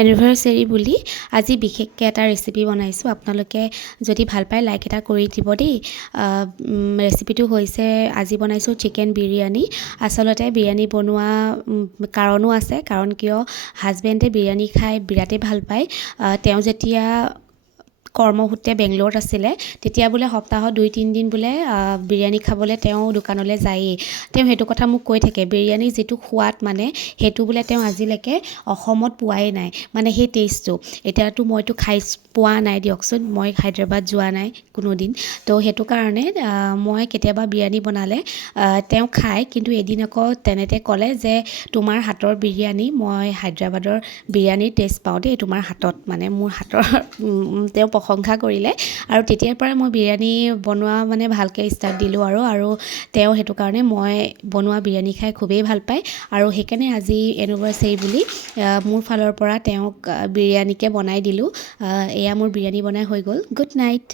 Anniversary বুলি আজি বিশেষকৈ এটা ৰেচিপি বনাইছোঁ। আপোনালোকে যদি ভাল পায় লাইক এটা কৰি দিব দেই। ৰেচিপিটো হৈছে আজি বনাইছোঁ চিকেন বিৰিয়ানী। আচলতে বিৰিয়ানী বনোৱা কাৰণো আছে, কাৰণ কিয় হাজবেণ্ডে বিৰিয়ানী খাই বিৰাটেই ভাল পায়। তেওঁ যেতিয়া কৰ্মসূত্ৰে বেংগলোৰত আছিলে, তেতিয়া বোলে সপ্তাহত 2-3 দিন বোলে বিৰিয়ানী খাবলৈ তেওঁ দোকানলৈ যায়েই। তেওঁ সেইটো কথা মোক কৈ থাকে, বিৰিয়ানীৰ যিটো সোৱাদ মানে সেইটো বোলে তেওঁ আজিলৈকে অসমত পোৱাই নাই, মানে সেই টেষ্টটো। এতিয়াতো মইতো খাই পোৱা নাই দিয়কচোন, মই হায়দৰাবাদ যোৱা নাই কোনো দিন। তো সেইটো কাৰণে মই কেতিয়াবা বিৰিয়ানী বনালে তেওঁ খায়, কিন্তু এদিন আকৌ তেনেতে ক'লে যে তোমাৰ হাতৰ বিৰিয়ানী মই হায়দৰাবাদৰ বিৰিয়ানীৰ টেষ্ট পাওঁ দেই, তোমাৰ হাতত, মানে মোৰ হাতৰ তেওঁ প্ৰশংসা কৰিলে। আৰু তেতিয়াৰ পৰা মই বিৰিয়ানী বনোৱা মানে ভালকৈ ষ্টাৰ্ট দিলোঁ আৰু তেওঁ সেইটো কাৰণে মই বনোৱা বিৰিয়ানী খাই খুবেই ভাল পায়। আৰু সেইকাৰণে আজি এনিভাৰ্চেৰি বুলি মোৰ ফালৰ পৰা তেওঁক বিৰিয়ানীকে বনাই দিলোঁ। এয়া মোৰ বিৰিয়ানী বনাই হৈ গ'ল। Good night.